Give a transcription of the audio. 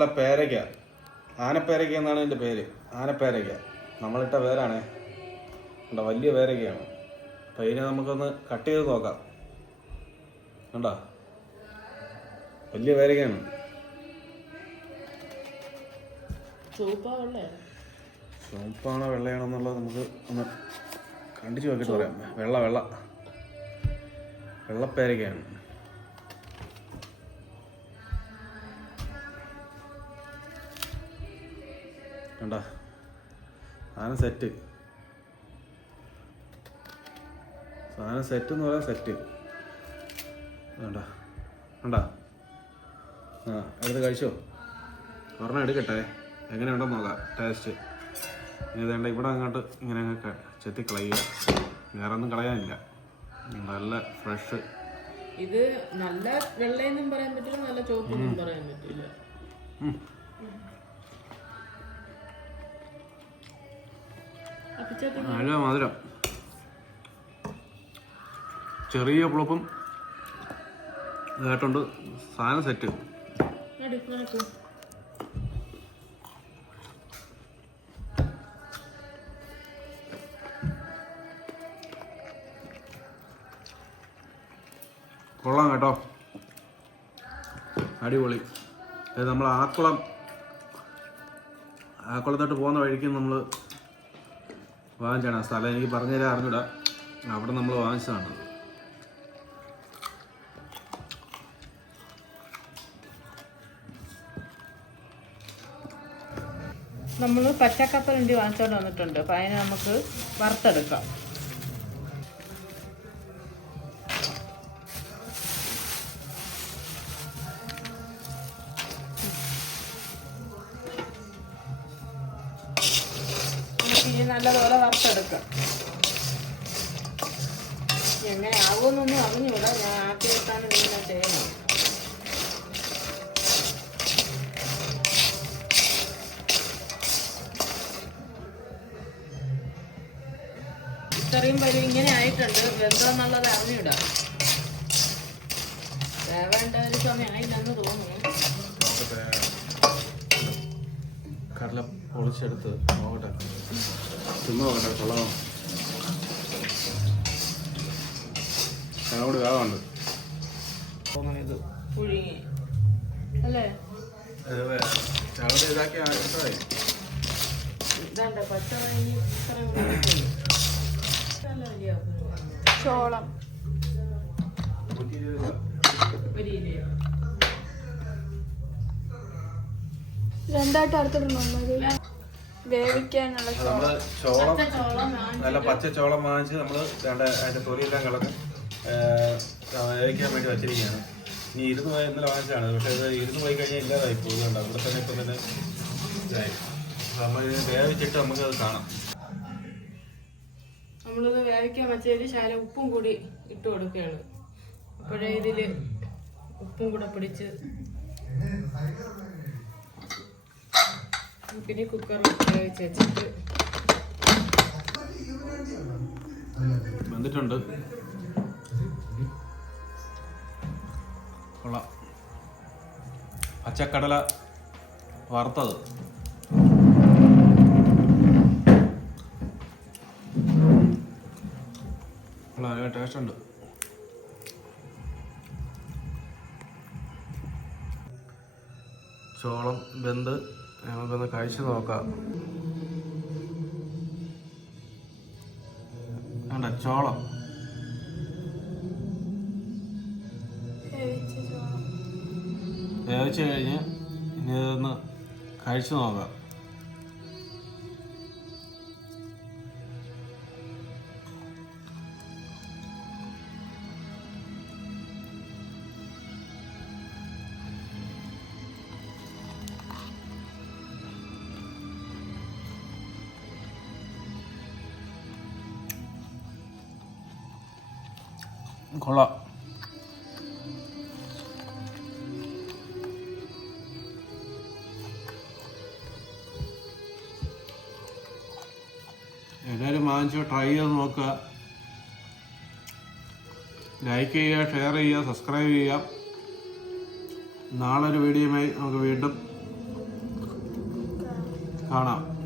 നല്ല പേരയ്ക്ക. ആനപ്പേരയ്ക്ക എന്നാണ് എന്റെ പേര്. ആനപ്പേരയ്ക്ക. നമ്മളിട്ട പേരാണ്. കണ്ടോ വലിയ പേരയ്ക്കയാണ്. അപ്പം ഇതിനെ നമുക്കൊന്ന് കട്ട് ചെയ്ത് നോക്കാം. കണ്ടോ? വലിയ പേരയ്ക്കാണ് ചുവപ്പാണോ വെള്ളയാണോ എന്നുള്ളത് നമുക്ക് ഒന്ന് കണ്ടിച്ച് നോക്കിയിട്ട് പറയാം. വെള്ള വെള്ള. വെള്ളപ്പേരയ്ക്കയാണ്. കണ്ട? സാധനം സെറ്റ് സാധനം സെറ്റ് എന്ന് പറയാൻ സെറ്റ് വേണ്ട വേണ്ട ആ എടുത്ത് കഴിച്ചോ? ഒരെണ്ണം എടുക്കട്ടെ. എങ്ങനെ ഉണ്ടോ നോക്കാം. ടേസ്റ്റ് ഇനി ഇതേണ്ട ഇവിടെ അങ്ങോട്ട് ഇങ്ങനെ അങ്ങ് ചെത്തി കളയുക. വേറെ ഒന്നും കളയാനില്ല. നല്ല ഫ്രഷ് ഇത് നല്ല വെള്ളയെന്നും പറയാൻ പറ്റില്ല നല്ല ചോപ്പൊന്നും പറയാൻ പറ്റില്ല. നല്ല മധുരം. ചെറിയ പ്ലോപ്പും ഇതായിട്ടുണ്ട്. സാധനം സെറ്റ് കൊള്ളാം കേട്ടോ. അടിപൊളി. നമ്മൾ ആക്കുളം ആക്കുളത്തോട്ട് പോകുന്ന വഴിക്ക് നമ്മൾ വാങ്ങിച്ചാണ്. ആ സ്ഥലം എനിക്ക് പറഞ്ഞുതരാൻ അറിഞ്ഞൂടാ. അവിടെ നമ്മൾ വാങ്ങിച്ചതാണ്. നമ്മൾ പച്ചക്കപ്പലണ്ടി വാങ്ങിച്ചുകൊണ്ട് വന്നിട്ടുണ്ട്. അപ്പം അതിന് നമുക്ക് വറുത്തെടുക്കാം. ഇനി നല്ലതുപോലെ വറുത്തെടുക്കാം. എങ്ങനെ ആവുമെന്നൊന്നും അറിഞ്ഞൂടാ. ഞാൻ ആക്കി ആദ്യമായിട്ടാണ് നിങ്ങൾ ചെയ്യണം ഇത്രയും വരും ഇങ്ങനെ ആയിട്ടുണ്ട്. വെന്തോന്നുള്ളത് അറിഞ്ഞൂടാ. വേവേണ്ട ഒരു സമയം ആയില്ലെന്ന് തോന്നുന്നു കടല പൊളിച്ചെടുത്ത് നോക്കട്ടെ തിന്നു നോക്കട്ടെ കൊള്ളാമോ ഞങ്ങളോട് വേഗമുണ്ട് ഇത് പുഴുങ്ങി. അല്ലേ? ഇതാക്കി ചോളം. ഒരു രണ്ടായിട്ട് വേവിക്കാനുള്ള നമ്മൾ ചോളം നല്ല പച്ച ചോളം വാങ്ങിച്ച് നമ്മൾ രണ്ട് അതിന്റെ തൊലിയെല്ലാം കളഞ്ഞ് വേവിക്കാൻ വേണ്ടി വെച്ചിരിക്കുകയാണ്. ഇനി ഇരുന്ന് പോയി ഇന്നലെ വാങ്ങിച്ചാണ് പക്ഷെ ഇത് ഇരുന്ന് പോയി കഴിഞ്ഞാൽ ഇല്ലാതായി പോകുന്നുണ്ട്. അവിടെ തന്നെ ഇപ്പം തന്നെ ഇതായി. നമ്മൾ വേവിച്ചിട്ട് നമുക്ക് അത് കാണാം. നമ്മളിത് വേവിക്കാൻ വെച്ചതിൽ ശാല ഉപ്പും കൂടി ഇട്ട് കൊടുക്കുകയാണ്. അപ്പോഴേ ഇതിൽ ഉപ്പും കൂടെ പിടിച്ച് പിന്നെ കുക്കറിൽ വന്നിട്ടുണ്ട് പച്ചക്കടല വറുത്തത്. നല്ല ടേസ്റ്റ് ഉണ്ട്. ചോളം വെന്ത് നമുക്കൊന്ന് കഴിച്ചു നോക്കാം. വേണ്ട ചോളം. വേവിച്ചു ചോളം. വേവിച്ച് കഴിഞ്ഞ് ഇനി ഇതൊന്ന് കഴിച്ചു നോക്കാം. കൊള്ളാം. എല്ലാവരും വാങ്ങിച്ച് ട്രൈ ചെയ്ത് നോക്കുക. ലൈക്ക് ചെയ്യുക ഷെയർ ചെയ്യുക സബ്സ്ക്രൈബ് ചെയ്യുക. നാളെ ഒരു വീഡിയോയുമായി നമുക്ക് വീണ്ടും കാണാം.